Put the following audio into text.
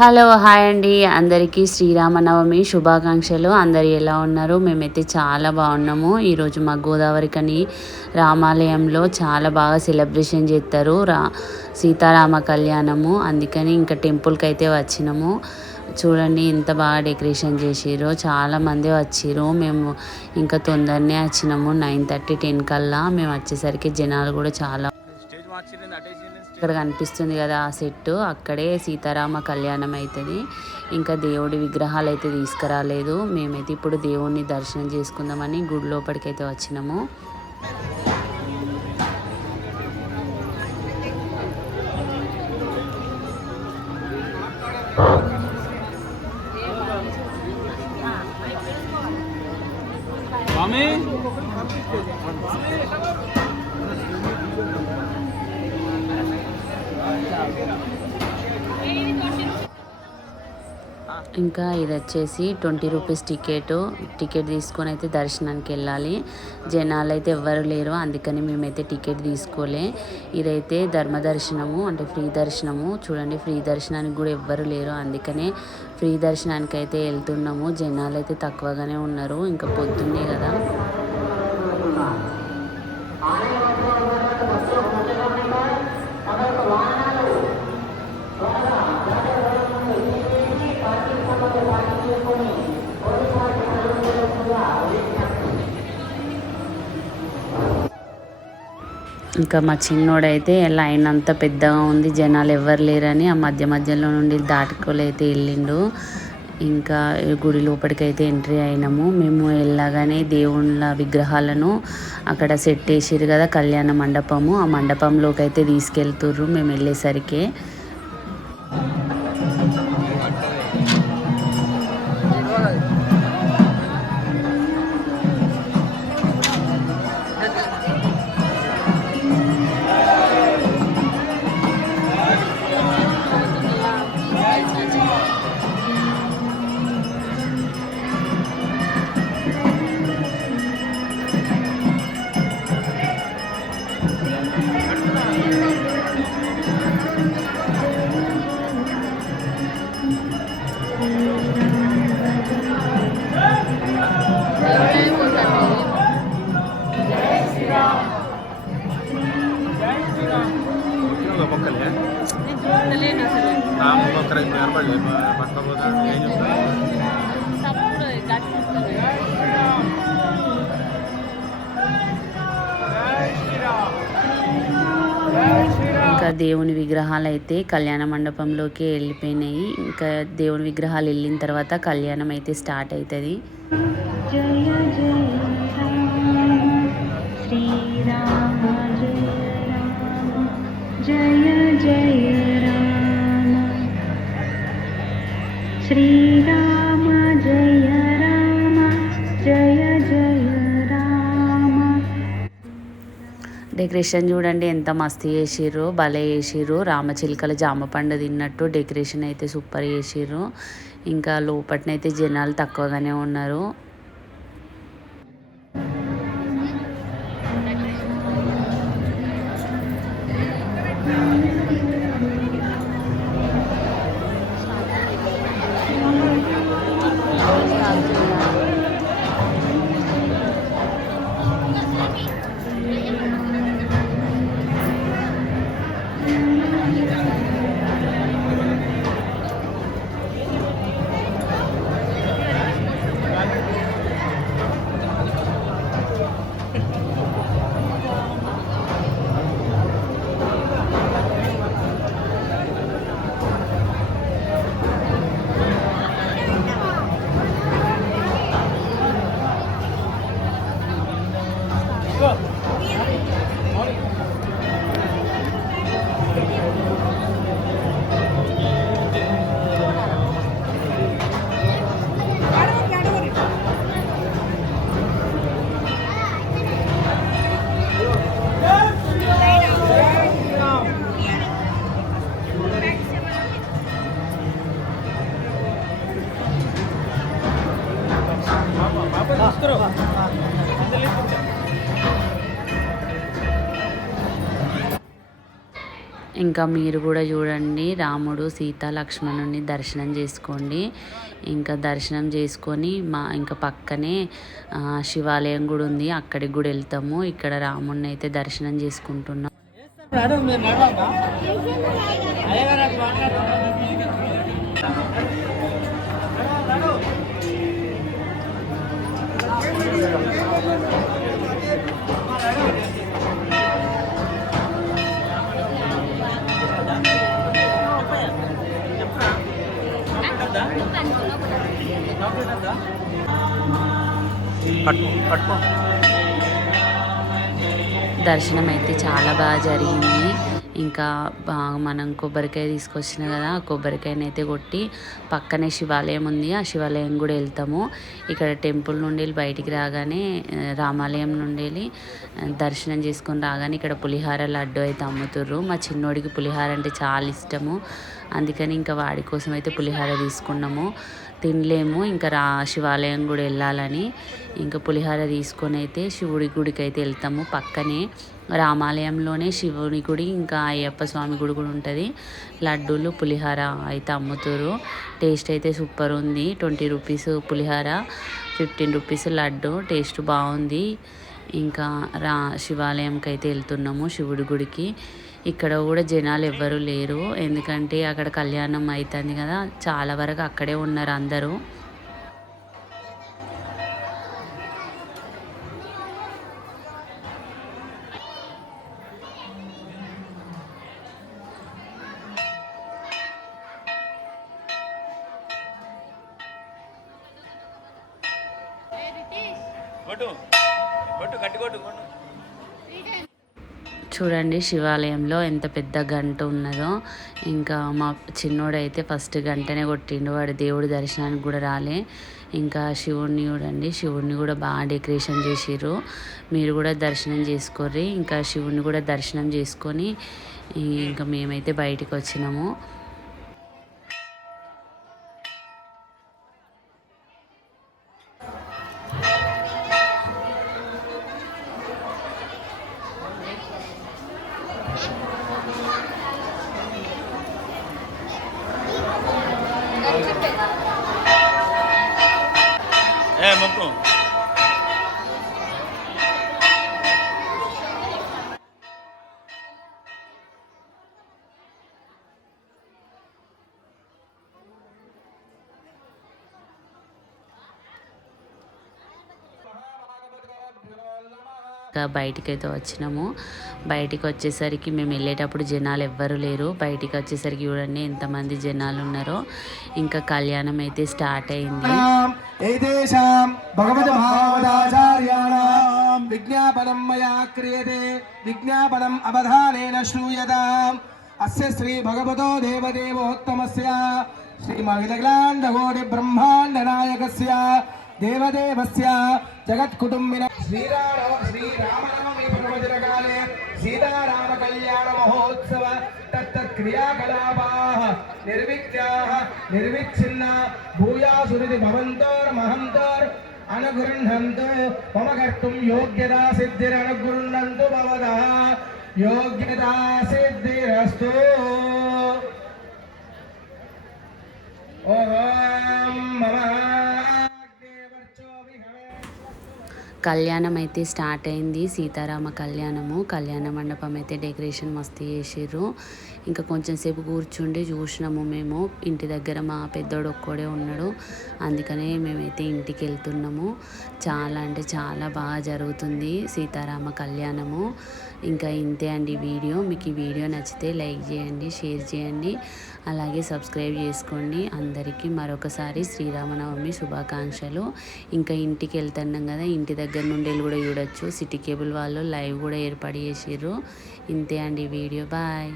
Hello hi అండి, అందరికీ శ్రీరామనవమి శుభాకాంక్షలు. అందరు ఎలా ఉన్నారు? మేమైతే చాలా బాగున్నాము. ఈరోజు మా గోదావరికని రామాలయంలో చాలా బాగా సెలబ్రేషన్ చేస్తారు, సీతారామ కళ్యాణము. అందుకని ఇంకా టెంపుల్కి అయితే వచ్చినాము. చూడండి ఎంత బాగా డెకరేషన్ చేసిరో, చాలామంది వచ్చిర్రు. మేము ఇంకా తొందరనే వచ్చినాము, 9:30 10 కల్లా. మేము వచ్చేసరికి జనాలు కూడా చాలా. ఇక్కడ కనిపిస్తుంది కదా ఆ సెట్, అక్కడే సీతారామ కళ్యాణం అవుతుంది. ఇంకా దేవుడి విగ్రహాలు అయితే తీసుకురాలేదు. మేమైతే ఇప్పుడు దేవుడిని దర్శనం చేసుకుందామని గుడి లోపలికి అయితే వచ్చినాము. ఇంకా ఇది వచ్చేసి 20 రూపీస్ టికెట్ తీసుకొని అయితే దర్శనానికి వెళ్ళాలి. జనాలు అయితే ఎవ్వరు లేరు, అందుకని మేమైతే టికెట్ తీసుకోలే. ఇదైతే ధర్మ దర్శనము, అంటే ఫ్రీ దర్శనము. చూడండి, ఫ్రీ దర్శనానికి కూడా ఎవ్వరు లేరు, అందుకనే ఫ్రీ దర్శనానికి అయితే వెళ్తున్నాము. జనాలు అయితే తక్కువగానే ఉన్నారు, ఇంకా పొద్దున్నే కదా. ఇంకా మా చిన్నోడైతే లైన్ అంతా పెద్దగా ఉంది, జనాలు ఎవ్వరు లేరని ఆ మధ్యలో నుండి దాటుకోలైతే వెళ్ళిండు. ఇంకా గుడి లోపలికి అయితే ఎంట్రీ అయినాము. మేము వెళ్ళగానే దేవుళ్ళ విగ్రహాలను అక్కడ సెట్ చేసిరు కదా, కళ్యాణ మండపము, ఆ మండపంలోకి అయితే తీసుకెళ్తుర్రు మేము వెళ్ళేసరికి. ఇంకా దేవుని విగ్రహాలు అయితే కళ్యాణ మండపంలోకి వెళ్ళిపోయినాయి. ఇంకా దేవుని విగ్రహాలు వెళ్ళిన తర్వాత కళ్యాణం అయితే స్టార్ట్ అవుతుంది. జయ జయ రామ శ్రీరామ జయ రామ జయ జయ రామ. డెకరేషన్ చూడండి ఎంత మస్తు చేసిర్రు, భలే చేసిర్రు. రామచిలుకల జామ పండు తిన్నట్టు డెకరేషన్ అయితే సూపర్ చేసిర్రు. ఇంకా లోపలనైతే జనాలు తక్కువగానే ఉన్నారు. ఇంకా మీరు కూడా చూడండి, రాముడు సీత లక్ష్మణుని దర్శనం చేసుకోండి. ఇంకా దర్శనం చేసుకొని ఇంకా పక్కనే శివాలయం కూడా ఉంది, అక్కడికి కూడా వెళ్తాము. ఇక్కడ రాముడిని అయితే దర్శనం చేసుకుంటున్నాం. దర్శనం అయితే చాలా బాగా జరిగింది. ఇంకా మనం కొబ్బరికాయ తీసుకొచ్చిన కదా, ఆ కొబ్బరికాయని అయితే కొట్టి పక్కనే శివాలయం ఉంది, ఆ శివాలయం కూడా వెళ్తాము. ఇక్కడ టెంపుల్ నుండి బయటికి రాగానే రామాలయం నుండి దర్శనం చేసుకొని రాగానే ఇక్కడ పులిహార లడ్డు అయితే అమ్ముతుర్రు. మా చిన్నోడికి పులిహార అంటే చాలా ఇష్టము, అందుకని ఇంకా వాడి కోసం అయితే పులిహార తీసుకున్నాము. తినలేము, ఇంకా శివాలయం కూడా వెళ్ళాలని ఇంకా పులిహార తీసుకొని అయితే శివుడి గుడికి అయితే వెళ్తాము. పక్కనే రామాలయంలోనే శివుని గుడి ఇంకా అయ్యప్ప స్వామి గుడి కూడా ఉంటుంది. లడ్డూలు పులిహార అయితే అమ్ముతారు. టేస్ట్ అయితే సూపర్ ఉంది. 20 రూపీస్ పులిహార, 15 రూపీస్ లడ్డు. టేస్ట్ బాగుంది. ఇంకా శివాలయంకి అయితే వెళ్తున్నాము, శివుడి గుడికి. ఇక్కడ కూడా జనాలు ఎవ్వరూ లేరు, ఎందుకంటే అక్కడ కళ్యాణం అవుతుంది కదా, చాలా వరకు అక్కడే ఉన్నారు అందరూ. చూడండి శివాలయంలో ఎంత పెద్ద గంట ఉన్నదో. ఇంకా మా చిన్నోడైతే ఫస్ట్ గంటనే కొట్టిండు, వాడు దేవుడి దర్శనానికి కూడా రాలే. ఇంకా శివుడిని చూడండి, శివుడిని కూడా బాగా డెకరేషన్ చేసిర్రు. మీరు కూడా దర్శనం చేసుకోర్రి. ఇంకా శివుడిని కూడా దర్శనం చేసుకొని ఇంకా మేమైతే బయటికి వచ్చినాము. బయటికి అయితే వచ్చినాము. బయటికి వచ్చేసరికి మేము వెళ్ళేటప్పుడు జనాలు ఎవ్వరు లేరు. బయటికి వచ్చేసరికి చూడండి ఎంతమంది జనాలు ఉన్నారో. ఇంకా కళ్యాణం అయితే స్టార్ట్ అయింది. విజ్ఞాపనం మయా క్రియతే విజ్ఞాపనం అవధానేన శ్రూయతాం. అస్య శ్రీ భగవతో దేవదేవోత్తమస్య శ్రీ మహిళగ్లాండకోటి బ్రహ్మాండ నాయకస్య దేవదేవస్య జగత్కుటుంబిన శ్రీరామనవమి పర్వదినకాలే సీతారామ కళ్యాణ మహోత్సవ తత్క్రియాకలాపాః నిర్విఘ్నాః నిర్విచ్ఛిన్న భూయాసురితి భవంతోర్మహంతోర్ అనుగృహ్ణంతు మమ కర్తుం యోగ్యతా సిద్ధిరనుగృహ్ణంతు భవతః యోగ్యతా సిద్ధిరస్తు. ఓం నమః. కళ్యాణం అయితే స్టార్ట్ అయింది, సీతారామ కళ్యాణము. కళ్యాణ మండపం అయితే డెకరేషన్ మస్తు చేసిర్రు. ఇంకా కొంచెం సేపు కూర్చుండి చూసినాము మేము. ఇంటి దగ్గర మా పెద్దోడు ఒక్కడే ఉన్నాడు, అందుకనే మేమైతే ఇంటికి వెళ్తున్నాము. చాలా అంటే చాలా బాగా జరుగుతుంది సీతారామ కళ్యాణము. ఇంకా ఇంతే అండి వీడియో. మీకు ఈ వీడియో నచ్చితే లైక్ చేయండి, షేర్ చేయండి, అలాగే సబ్స్క్రైబ్ చేసుకోండి. అందరికీ మరొకసారి శ్రీరామనవమి శుభాకాంక్షలు. ఇంకా ఇంటికి వెళ్తున్నాం కదా, ఇంటి దగ్గర నుండి కూడా చూడొచ్చు. సిటీ కేబుల్ వాళ్ళు లైవ్ కూడా ఏర్పాటు చేసిర్రు. ఇంతే అండి వీడియో. బాయ్.